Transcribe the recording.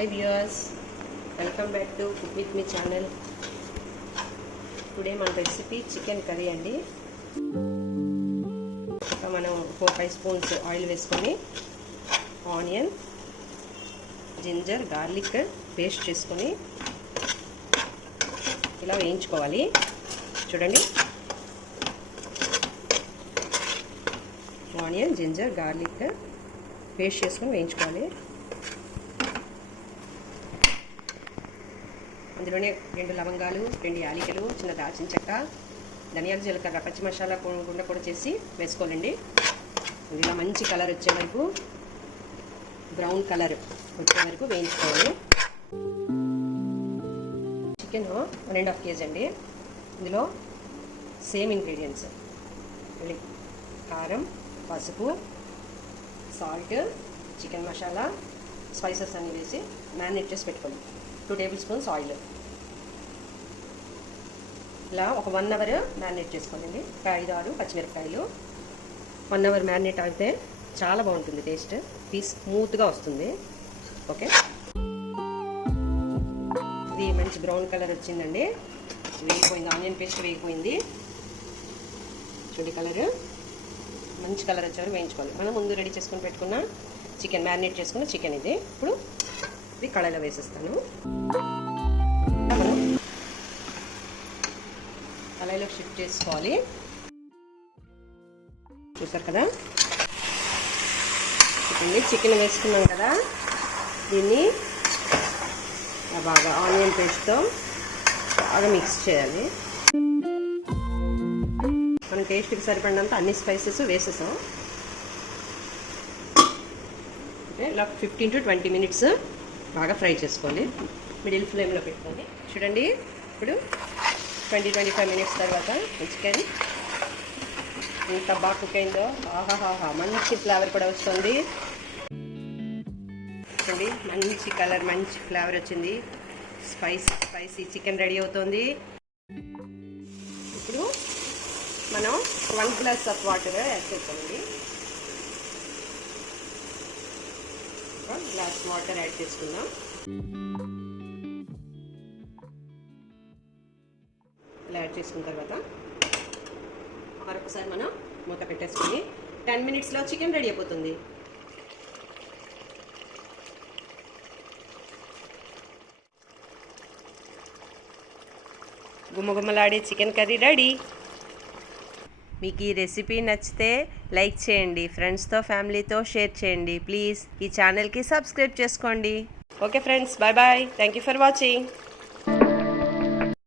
Hi viewers, welcome back to Cook With Me channel. Today మన recipe chicken curry అండి. మనం 4-5 spoons oil వేసుకొని onion, ginger, garlic paste చేసుకొని ఇలా వేయించుకోవాలి. చూడండి, ఆనియన్, జింజర్, గార్లిక్ పేస్ట్ చేసుకొని వేయించుకోవాలి. అందులోనే 2 లవంగాలు, 2 యాలకులు, చిన్న దాల్చిన చెక్క, ధనియాలు, జీలకర్ర, పచ్చి మసాలా గుండ కూడా చేసి వేసుకోవాలండి. ఇలా మంచి కలర్ వచ్చే వరకు, బ్రౌన్ కలర్ వచ్చే వరకు వేయించుకోవాలి. చికెన్ 1.5 kg అండి. ఇందులో సేమ్ ఇంగ్రీడియంట్స్ కారం, పసుపు, సాల్ట్, చికెన్ మసాలా, స్పైసెస్ అన్నీ వేసి మ్యారినేట్ చేసి పెట్టుకోండి. 2 టేబుల్ స్పూన్స్ ఆయిల్. ఇలా ఒక 1 అవర్ మ్యారినేట్ చేసుకోండి. 5-6 పచ్చిమిరపకాయలు 1 అవర్ మ్యారినేట్ అయితే చాలా బాగుంటుంది, టేస్ట్ పీస్ స్మూత్గా వస్తుంది. ఓకే, ఇది మంచి బ్రౌన్ కలర్ వచ్చిందండి. వేగిపోయింది, ఆనియన్ పేస్ట్ వేగిపోయింది. చూడండి, కలర్ మంచి కలర్ వచ్చేవారు వేయించుకోవాలి. మనం ముందు రెడీ చేసుకొని పెట్టుకున్న చికెన్, మ్యారినేట్ చేసుకున్న చికెన్ ఇది. ఇప్పుడు ఇది కళాయిలో వేసేస్తాను. మనం కళాయిలో షిఫ్ట్ చేసుకోవాలి. చూసారు కదా, చికెన్ వేసుకున్నాం కదా, దీన్ని బాగా ఆనియన్ పేస్ట్తో బాగా మిక్స్ చేయాలి. మనం టేస్ట్కి సరిపడినంత అన్ని స్పైసెస్ వేసేసాం. ఇలా 15 to 20 minutes బాగా ఫ్రై చేసుకోవాలి. మిడిల్ ఫ్లేమ్లో పెట్టుకోండి. చూడండి, ఇప్పుడు 20-25 minutes తర్వాత చికెన్ ఎంత బాగా కుక్ అయిందో. ఆహాహా, మంచి ఫ్లేవర్ కూడా వస్తుంది. చూడండి, మంచి కలర్, మంచి ఫ్లేవర్ వచ్చింది. స్పైసీ చికెన్ రెడీ అవుతుంది. ఇప్పుడు మనం 1 glass ఆఫ్ వాటర్ యాడ్ చేసుకోండి. 1 glass వాటర్ యాడ్ చేసుకుందాం. ఇలా యాడ్ చేసుకున్న తర్వాత మరొకసారి మనం మూత పెట్టేసుకొని 10 minutesలో చికెన్ రెడీ అయిపోతుంది. గుమ్మగుమ్మలాడే చికెన్ కర్రీ రెడీ. మీకు ఈ రెసిపీ నచ్చితే లైక్ చేయండి, ఫ్రెండ్స్తో ఫ్యామిలీతో షేర్ చేయండి. ప్లీజ్ ఈ ఛానల్కి సబ్స్క్రైబ్ చేసుకోండి. Okay friends, bye bye. Thank you for watching.